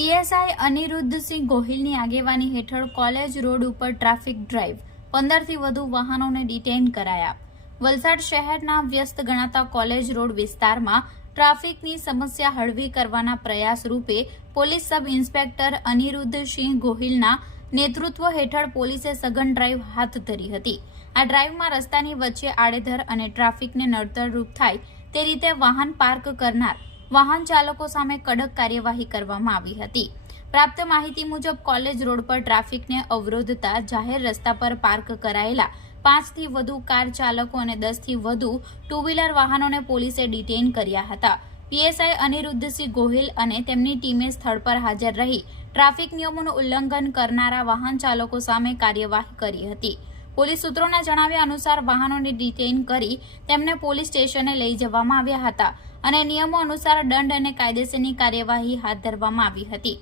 PSI Aniruddhsinh ગોહિલની આગેવાની હેઠળ college road ઉપર ટ્રાફિક ડ્રાઈવ 15 થી વધુ વાહનોને ડિટેઇન કરાયા। વલસાડ શહેરના વ્યસ્ત ગણાતા કોલેજ રોડ વિસ્તારમાં ટ્રાફિકની સમસ્યા હળવી કરવાના પ્રયાસ રૂપે પોલીસ સબ ઇન્સ્પેક્ટર અનિરુદ્ધસિંહ ગોહિલના નેતૃત્વ હેઠળ પોલીસે સઘન ડ્રાઈવ હાથ ધરી હતી। આ ડ્રાઈવમાં રસ્તાની વચ્ચે આડેધર અને ટ્રાફિકને નડતરરૂપ થાય તે રીતે વાહન પાર્ક કરનાર વાહન ચાલકો સામે કડક કાર્યવાહી કરવામાં આવી હતી। પ્રાપ્ત માહિતી મુજબ કોલેજ રોડ પર ટ્રાફિકને અવરોધતા જાહેર રસ્તા પર પાર્ક કરાયેલા 5 થી વધુ કાર ચાલકો અને 10 થી વધુ ટુ વ્હીલર વાહનોને પોલીસે ડિટેઇન કર્યા હતા। પીએસઆઈ અનિરુદ્ધસિંહ ગોહિલ અને તેમની ટીમે સ્થળ પર હાજર રહી ટ્રાફિક નિયમોનું ઉલ્લંઘન કરનારા વાહન ચાલકો સામે કાર્યવાહી કરી હતી। પોલીસ સૂત્રોના જણાવ્યા અનુસાર વાહનોને ડિટેઇન કરી તેમને પોલીસ સ્ટેશને લઈ જવામાં આવ્યા હતા અને નિયમો અનુસાર દંડ અને કાયદેસરની કાર્યવાહી હાથ ધરવામાં આવી હતી।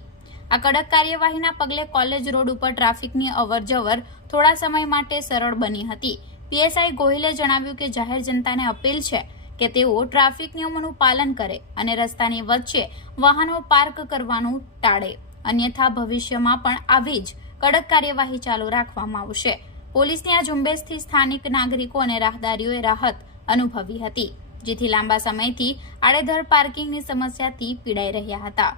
આ કડક કાર્યવાહીના પગલે કોલેજ રોડ ઉપર ટ્રાફિકની અવરજવર થોડા સમય માટે સરળ બની હતી। પીએસઆઈ ગોહિલે જણાવ્યું કે જાહેર જનતાને અપીલ છે કે તેઓ ટ્રાફિક નિયમોનું પાલન કરે અને રસ્તાની વચ્ચે વાહનો પાર્ક કરવાનું ટાળે, અન્યથા ભવિષ્યમાં પણ આવી જ કડક કાર્યવાહી ચાલુ રાખવામાં આવશે। પોલીસની આ ઝુંબેશથી સ્થાનિક નાગરિકો અને રાહદારીઓએ રાહત અનુભવી હતી, જેથી લાંબા સમયથી આડેધડ પાર્કિંગની સમસ્યાથી પીડાઈ રહ્યા હતા।